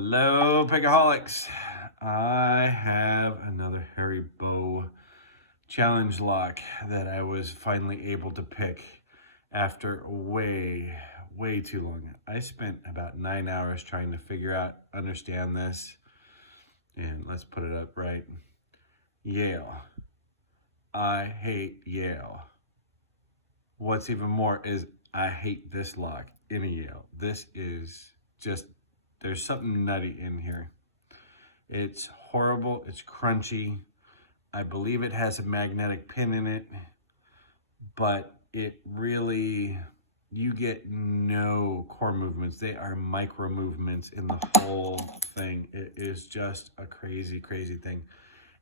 Hello, Pickaholics. I have another Harry Bow challenge lock that I was finally able to pick after way too long. I spent about 9 hours trying to figure out, understand this, and let's put it up right. Yale. I hate Yale. What's even more is I hate this lock in a Yale. This is just, there's something nutty in here. It's horrible, it's crunchy. I believe it has a magnetic pin in it, but it really, you get no core movements. They are micro movements in the whole thing. It is just a crazy thing.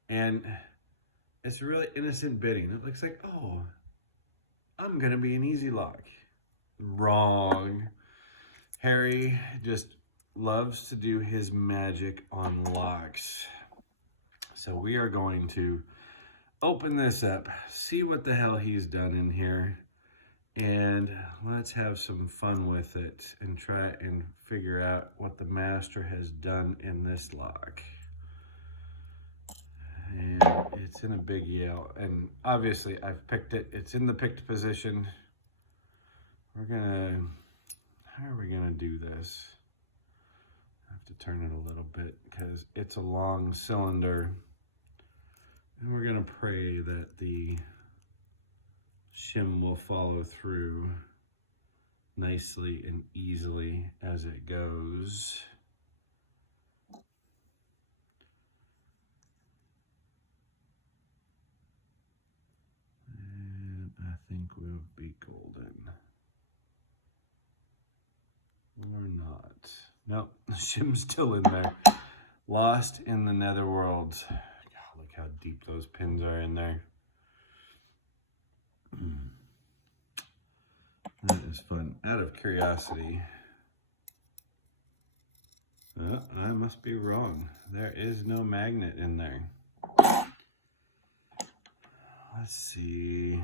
And it's really innocent bidding. It looks like, oh, I'm gonna be an easy lock. Wrong. Harry just loves to do his magic on locks. So we are going to open this up, see what the hell he's done in here, and let's have some fun with it and try and figure out what the master has done in this lock. And it's in a big Yale, and obviously I've picked it. It's in the picked position. How are we gonna do this? I have to turn it a little bit because it's a long cylinder. And we're gonna pray that the shim will follow through nicely and easily as it goes. And I think we'll be golden. Or not. Nope, the shim's still in there. Lost in the netherworld. God, look how deep those pins are in there. That is fun. Out of curiosity. Oh, I must be wrong. There is no magnet in there. Let's see.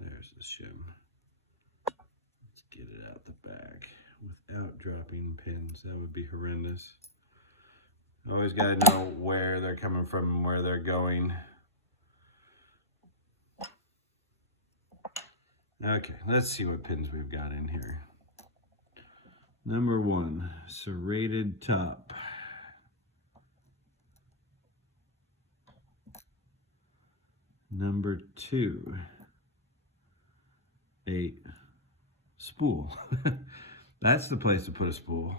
There's the shim. Let's get it out the back without dropping pins. That would be horrendous. Always got to know where they're coming from and where they're going. Okay, let's see what pins we've got in here. Number 1, serrated top. Number 2, a spool. That's the place to put a spool.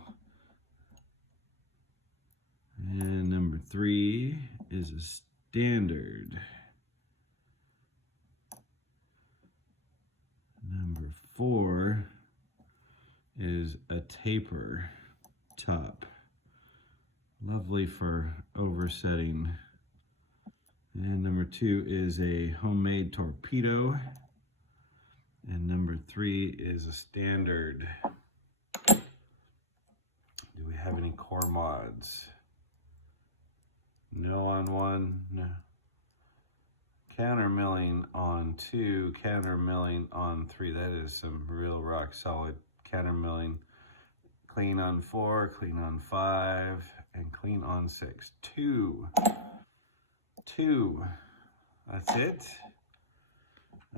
And number 3 is a standard. Number 4 is a taper top. Lovely for oversetting. And number 2 is a homemade torpedo. And number 3 is a standard. Do we have any core mods? No on 1, no. Counter milling on 2, counter milling on 3. That is some real rock solid counter milling. Clean on 4, clean on 5, and clean on 6. 2. That's it?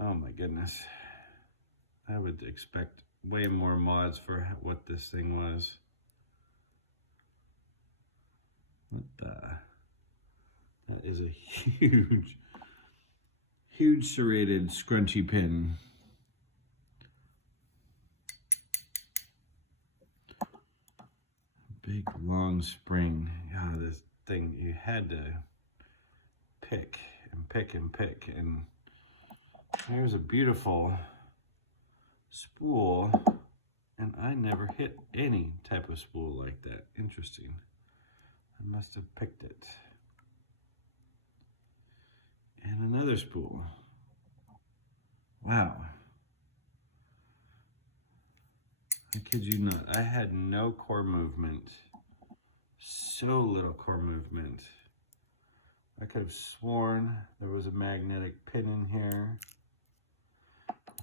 Oh my goodness. I would expect way more mods for what this thing was. What the? That is a huge serrated scrunchy pin. Big long spring. God, this thing, you had to pick and pick and pick. And there's a beautiful spool, and I never hit any type of spool like that. Interesting. I must have picked it. And another spool. Wow. I kid you not. I had no core movement. So little core movement. I could have sworn there was a magnetic pin in here.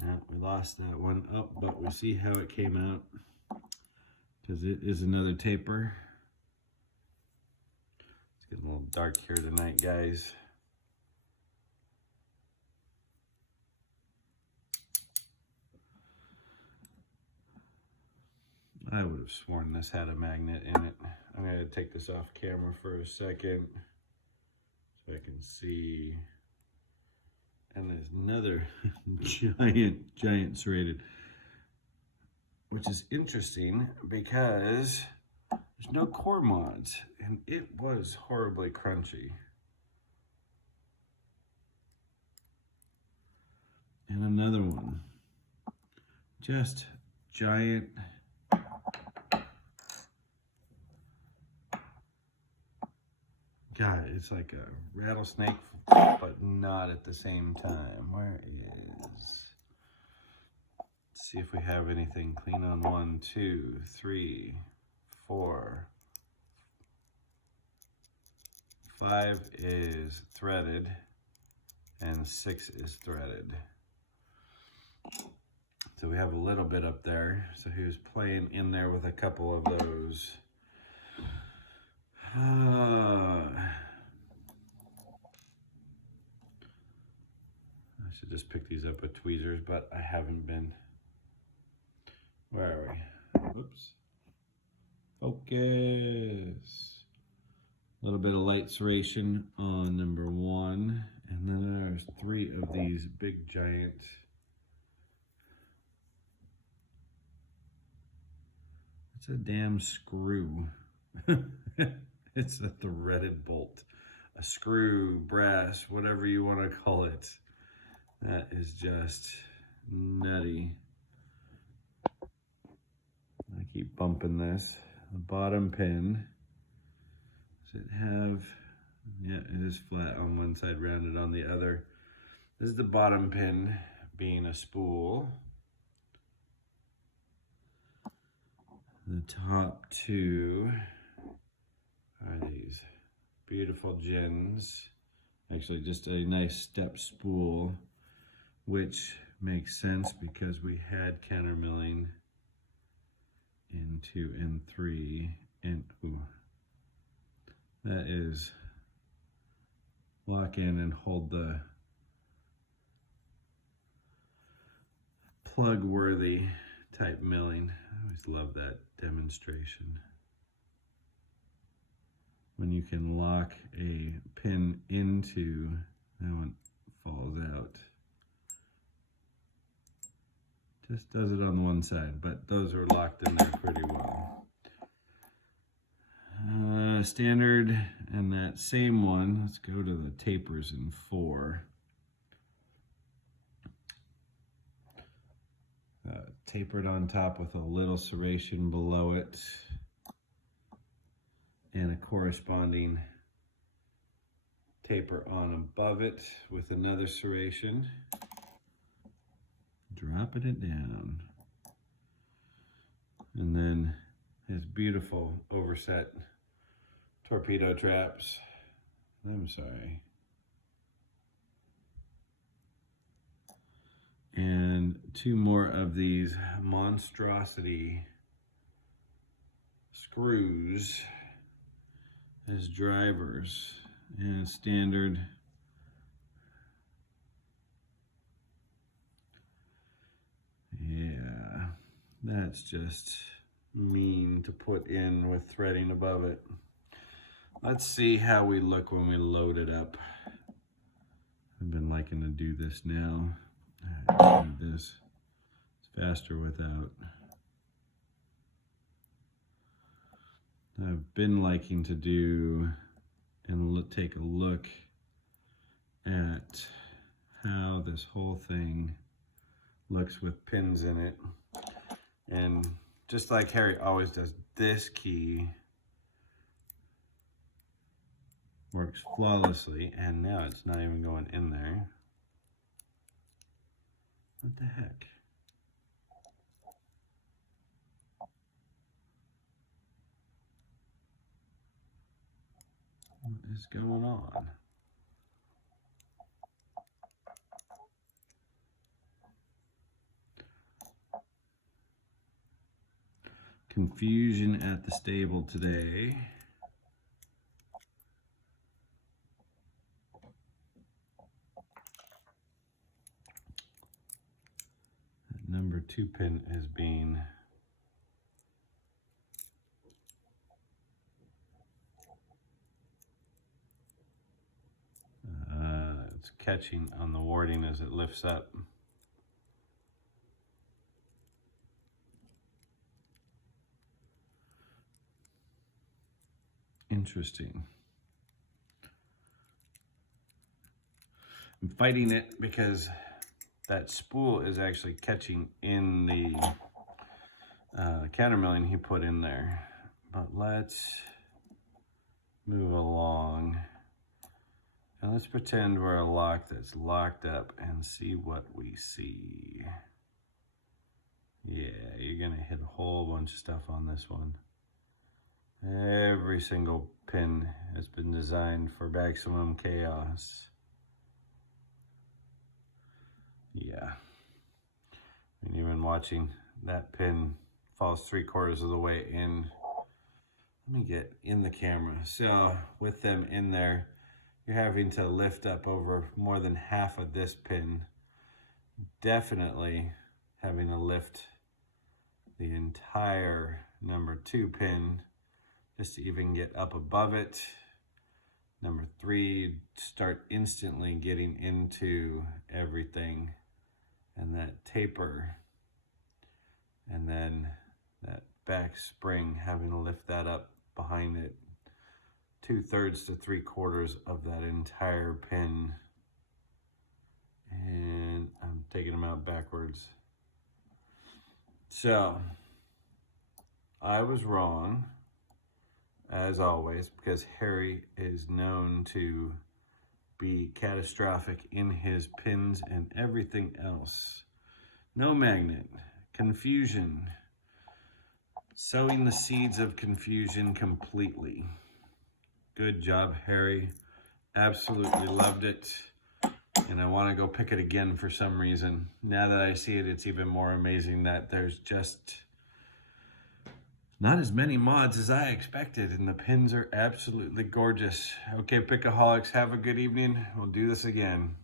No, we lost that one. Oh, but we see how it came out. because it is another taper. It's getting a little dark here tonight, guys. I would have sworn this had a magnet in it. I'm going to take this off camera for a second so I can see. And there's another giant serrated, which is interesting because there's no core mods, and it was horribly crunchy. And another one, just giant. God, it's like a rattlesnake, but not at the same time. Where is... Let's see if we have anything clean on 1, 2, 3, 4. 5 is threaded, and 6 is threaded. So we have a little bit up there. So he was playing in there with a couple of those. I should just pick these up with tweezers, but I haven't been. Where are we? Whoops. Focus. A little bit of light serration on number 1. And then there's 3 of these big giant. It's a damn screw. It's a threaded bolt, a screw, brass, whatever you want to call it. That is just nutty. I keep bumping this. The bottom pin, does it have, yeah, it is flat on one side, rounded on the other. This is the bottom pin being a spool. The top 2 are these beautiful gins. Actually, just a nice step spool, which makes sense because we had counter milling in 2 and 3. And ooh, that is lock in and hold the plug worthy type milling. I always love that demonstration. When you can lock a pin into, that one falls out. Just does it on the one side, but those are locked in there pretty well. Standard, and that same one, let's go to the tapers in 4. Tapered on top with a little serration below it, and a corresponding taper on above it with another serration. Dropping it down. And then his beautiful overset torpedo traps. I'm sorry. And 2 more of these monstrosity screws as drivers, and standard. Yeah, that's just mean to put in with threading above it. Let's see how we look when we load it up. I've been liking to do this now. Do this. It's faster without. I've been liking to do and take a look at how this whole thing looks with pins in it. And just like Harry always does, this key works flawlessly, and now it's not even going in there. What the heck? What is going on? confusion at the stable today. That number 2 pin is being it's catching on the warding as it lifts up. Interesting. I'm fighting it because that spool is actually catching in the countermilling he put in there. But let's move along. And let's pretend we're a lock that's locked up and see what we see. Yeah, you're gonna hit a whole bunch of stuff on this one. Every single pin has been designed for maximum chaos. Yeah. And even watching that pin falls 3/4 of the way in. Let me get in the camera. So with them in there, you're having to lift up over more than half of this pin. Definitely having to lift the entire number 2 pin just to even get up above it. Number 3, start instantly getting into everything and that taper. And then that back spring, having to lift that up behind it. 2/3 to 3/4 of that entire pin. And I'm taking them out backwards. So, I was wrong, as always, because Harry is known to be catastrophic in his pins and everything else. No magnet, confusion, sowing the seeds of confusion completely. Good job, Harry. Absolutely loved it. And I want to go pick it again for some reason. Now that I see it, it's even more amazing that there's just not as many mods as I expected, and the pins are absolutely gorgeous. Okay, Pickaholics, have a good evening. We'll do this again.